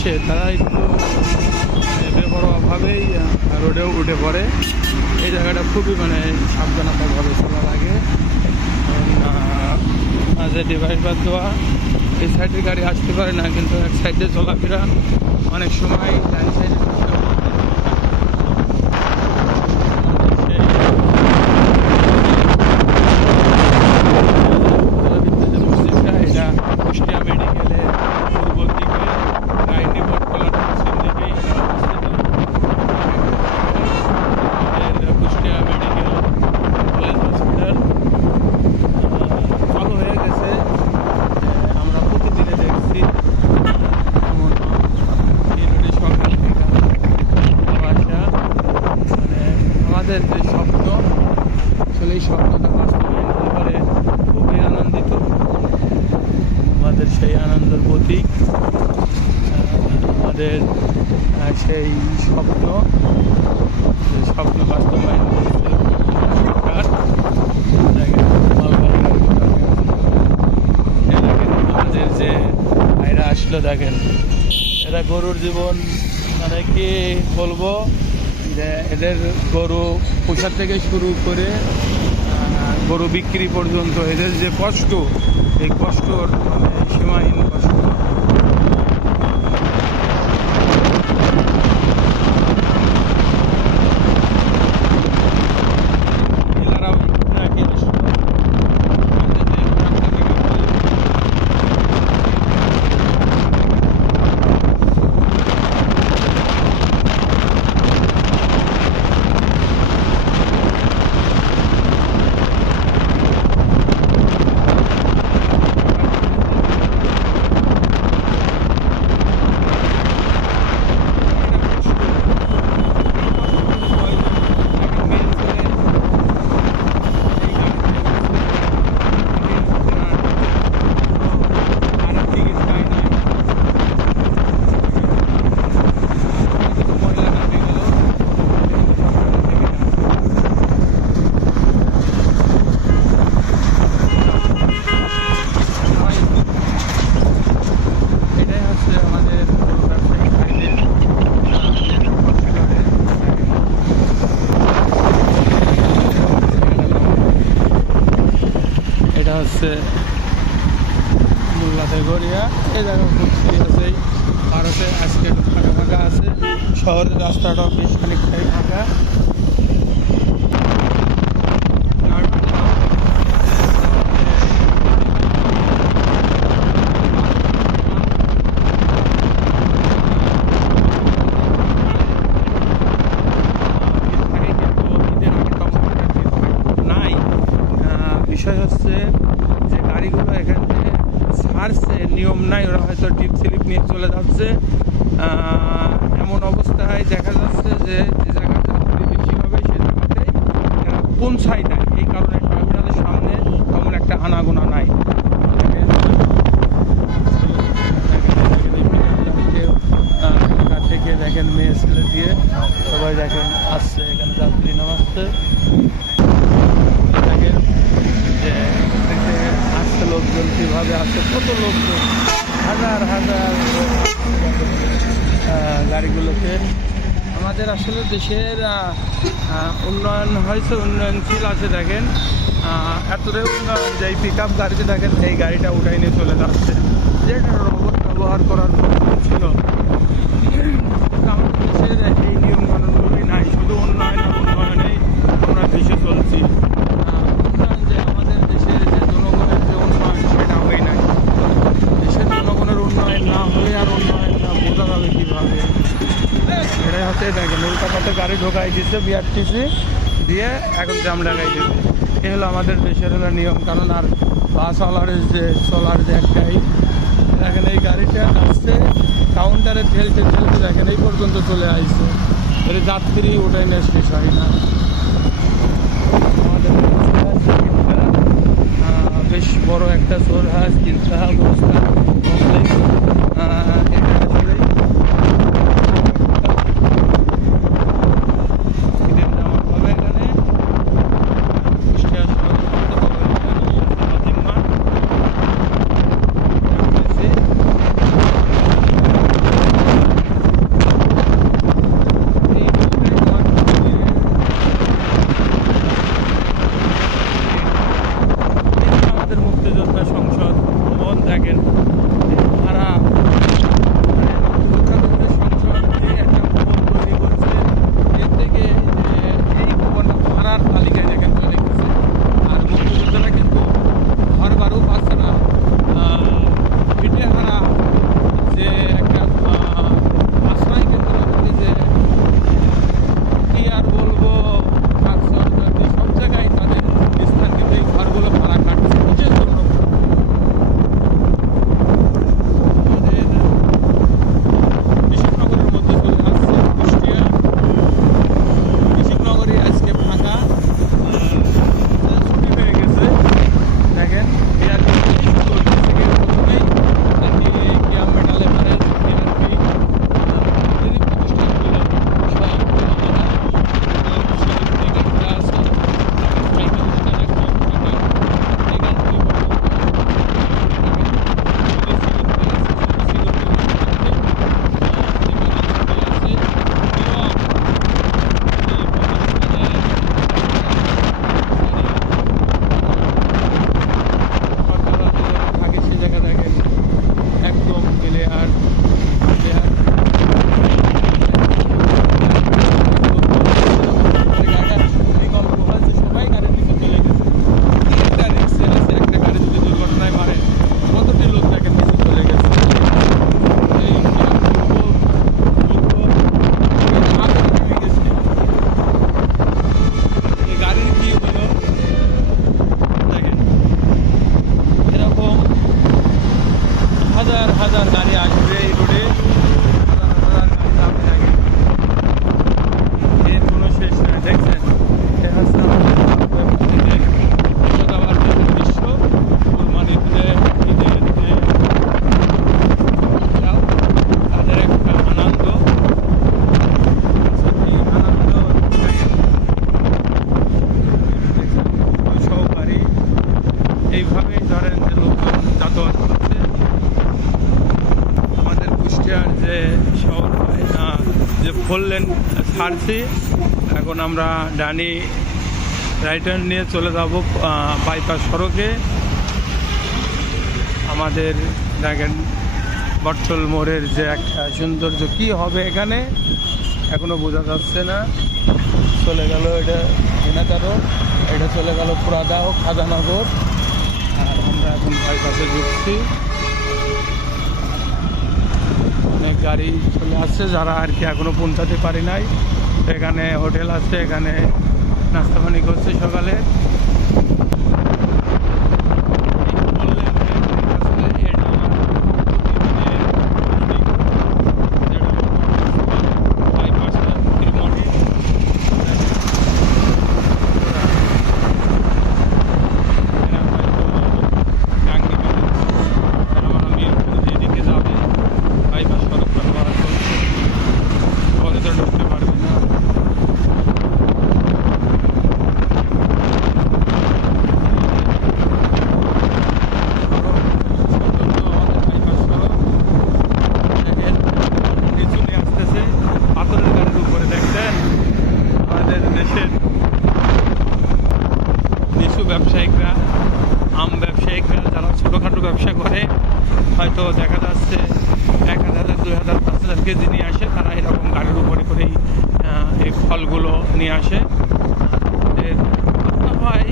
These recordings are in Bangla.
আসে তারা একটু বেপরোয়াভাবেই রোডেও উঠে পড়ে। এই জায়গাটা খুবই সাবধানতাভাবে চলা লাগে। মাঝে ডিভাইডার দেওয়া, এই সাইডের গাড়ি আসতে পারে না, কিন্তু এক সাইডে চলাফেরা অনেক সময় ডান সাইডে যে স্বপ্ন, আসলে এই স্বপ্নটা বাস্তবায়ন করে খুবই আনন্দিত। আমাদের সেই আনন্দের প্রতীক আমাদের সেই স্বপ্ন বাস্তবায়ন আমাদের যে ভাইরা আসলো দেখেন, এরা গরুর জীবন কি বলবো, যে এদের গরু পোষা থেকে শুরু করে গরু বিক্রি পর্যন্ত এদের যে কষ্ট, এই কষ্টর সীমাহীন কষ্ট। হচ্ছে মোল্লাতে গড়িয়া, এই জায়গা ঘুরতে আছে। ভারতে আজকে ফাঁকা ফাঁকা আছে, শহরের রাস্তাটাও বেশ খানিকটাই ফাঁকা। বিষয় হচ্ছে যে গাড়িগুলো এখান থেকে ছাড়ছে, নিয়ম নাই, ওরা হয়তো টিপ স্লিপ নিয়ে চলে যাচ্ছে। এমন অবস্থায় দেখা যাচ্ছে যে যে জায়গাতে গাড়ি বেশি হবে সে জায়গাতে পৌঁছায় নাই, এই কারণে টার্মিনালের সামনে তেমন একটা আনাগোনা নাই। থেকে দেখেন মেয়ে ছেলে দিয়ে সবাই দেখেন আসছে, এখানে যাত্রী নামাচ্ছে। দেখেন যে আসছে লোকজন কীভাবে আসছে, কত লোকজন, হাজার হাজার গাড়িগুলোতে। আমাদের আসলে দেশের উন্নয়ন হয়েছে, উন্নয়নশীল আছে। দেখেন এতটাই উন্নয়ন যে এই পিক আপ গাড়িতে দেখেন এই গাড়িটা উঠাই নিয়ে চলে যাচ্ছে, যেটা রোবট ব্যবহার করার ছিল। আমাদের দেশের এই নিয়ম কানুনগুলি নাই, শুধু উন্নয়ন আর উন্নয়নেই আমরা দেশে চলছি। উন্নয়ন যে আমাদের দেশের যে জনগণের যে উন্নয়ন সেটা হয় নাই। দেশের জনগণের উন্নয়ন না হলে আর উন্নয়ন না বোঝা যাবে কীভাবে। এটাই হচ্ছে দেখেন উল্টাপাতে গাড়ি ঢোকাই দিচ্ছে বিআরটিসি দিয়ে, এখন জাম লাগাই দিচ্ছে। এ হলো আমাদের দেশের হলো নিয়ম কানুন। আর বাসওয়ালারের যে চলার যে একটাই দেখেন, এই গাড়িটা আসছে কাউন্টারে ঠেলতে ঠেলতে দেখেন এই পর্যন্ত চলে আসছে, এর যাত্রী ওটাই না শেষ হয় না। আমাদের বেশ বড় একটা সোরহাস ইন্তাহা অবস্থা 4 লেন ছাড়ছি। এখন আমরা ডানি রাইটার নিয়ে চলে যাব বাইপাস সড়কে। আমাদের দেখেন বটতল মোড়ের যে একটা সৌন্দর্য কী হবে এখানে এখনও বোঝা যাচ্ছে না। চলে গেল এটা এনাকারও, এটা চলে গেল পুরাদা ও খাদানগর। আর আমরা এখন বাইপাসে ঢুকছি। অনেক গাড়ি চলে আসছে, যারা আর কি এখনও পৌঁছাতে পারি নাই। এখানে হোটেল আছে, এখানে নাস্তা পানি করছে সকালে। ব্যবসায়িকরা, আম ব্যবসায়িকরা যারা ছোটোখাটো ব্যবসা করে, হয়তো দেখা যাচ্ছে 1000, 2000, 5000 কেজি নিয়ে আসে, তারা এরকম গাড়ির উপরে করেই এই ফলগুলো নিয়ে আসে। হয়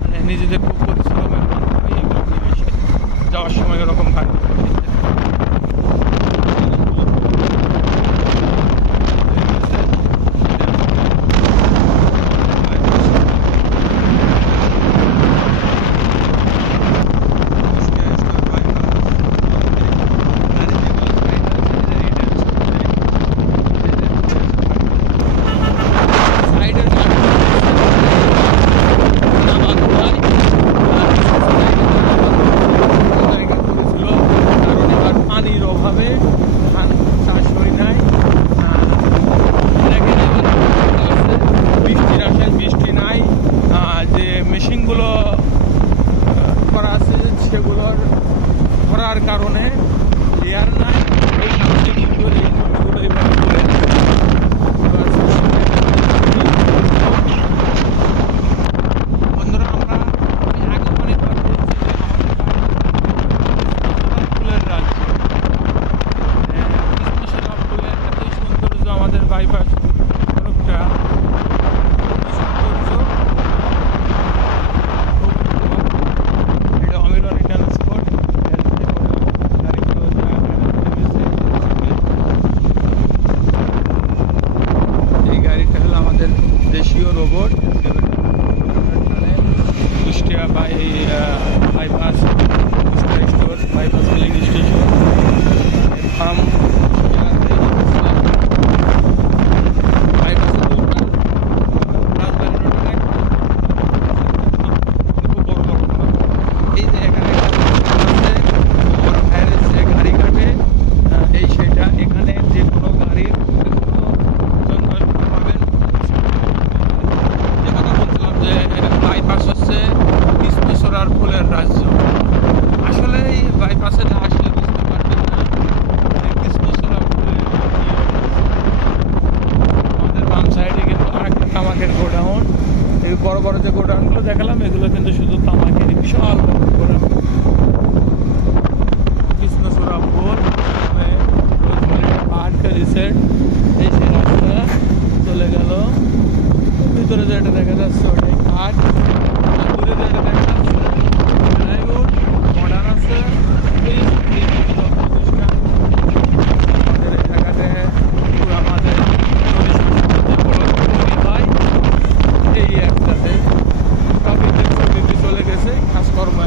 মানে নিজেদের খুব পরিশ্রমের মাধ্যমে এগুলো নিয়ে আসে, যাওয়ার সময় এরকম গাড়ি কারণে লেয়ার নাই, এই কারণে বন্ধুরা আমরা আগে মনে করছি ফুলের রাজ্য, ফুলের এতই সৌন্দর্য আমাদের বাইপাস সড়কটা দেশীয় robot Kushtia bypass store, bypass filling station, farm এই যে এখানে যে গাড়ি কাটে এই সেটা এখানে যে কোনো গাড়ির বাইপাস হচ্ছে কৃষ্ণচূড়ার ফুলের রাজ্য। আসলে এই বাইপাসে না আসলে বুঝতে পারবেন না কৃষ্ণচূড়া ফুলের। আমাদের বাম সাইডে কিন্তু আরেকটা তামাকের গোডাউন, এই বড় বড় যে গোডাউনগুলো দেখালাম এগুলো কিন্তু শুধু তামাকের বিশাল গোডাউন। কৃষ্ণচূড়া ফুল পাহাড়টা রিসেট, এই সেই রাস্তা চলে গেল ভিতরে যেটা দেখা যাচ্ছে ওটাই ঘাট, দূরে যেটা দেখা যাচ্ছে রোড মডার্ন আছে। আমাদের এলাকাতে আমাদের হয় এই একসাথে সবই দেখতে চলে গেছে কাজকর্ম।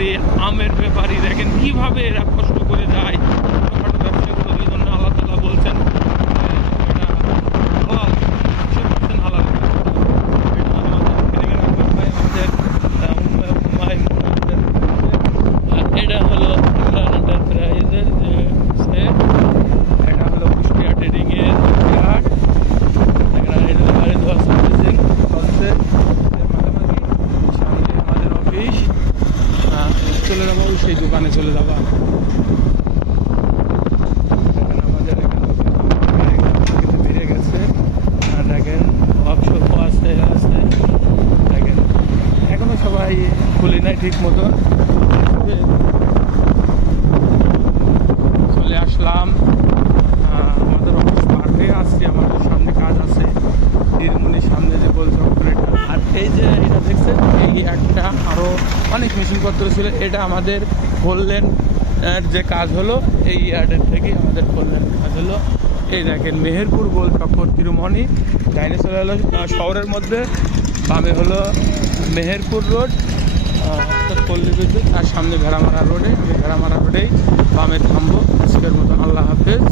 ব্যাপারী, আমের ব্যাপারী, দেখেন কিভাবে এরা কষ্ট করে যায় ছোটখাটো ব্যবসাগুলো। এই জন্য আল্লাহ তাআলা বলছেন এটা হালাল, 100% হালাল। এটা আমাদের এখানে রাখবেন ভাই, আমাদের এটা হলো ইমরান এন্টারপ্রাইজের যে এটা হলো কুষ্টিয়া ট্রেডিং এর ইয়ার্ড। এখানে এটা গাড়ি ধোয়া সার্ভিসিং চলছে, মাঝামাঝি সামনে আমাদের অফিস। চলে যাবো সেই দোকানে চলে যাবো। আমাদের এখানে বেড়ে গেছে, আর দেখেন ওয়ার্কশপ আছে আছে, দেখেন এখনো সবাই খুলি নাই ঠিক মতো। চলে আসলাম আমাদের অফিস পার হয়ে আসছি, আমাদের সামনে কাজ আছে তীরমণির সামনে যে গোল চক্করেটা। আর এই যে এটা দেখছেন এই একটা আরও অনেক মেশিনপত্র ছিল, এটা আমাদের বললেন যে কাজ হলো এই ইয়ার্ডের থেকেই আমাদের বললেন কাজ হলো। এই দেখেন মেহেরপুর গোল চক্কর তীরমণি ডাইনে চলে এলো শহরের মধ্যে, বামে হলো মেহেরপুর রোড পল্লী বিদ্যুৎ, আর সামনে ভেড়ামারা রোডে। আমি ভেড়ামারা রোডেই বামে থামবো। আজকের মতো আল্লাহ হাফেজ।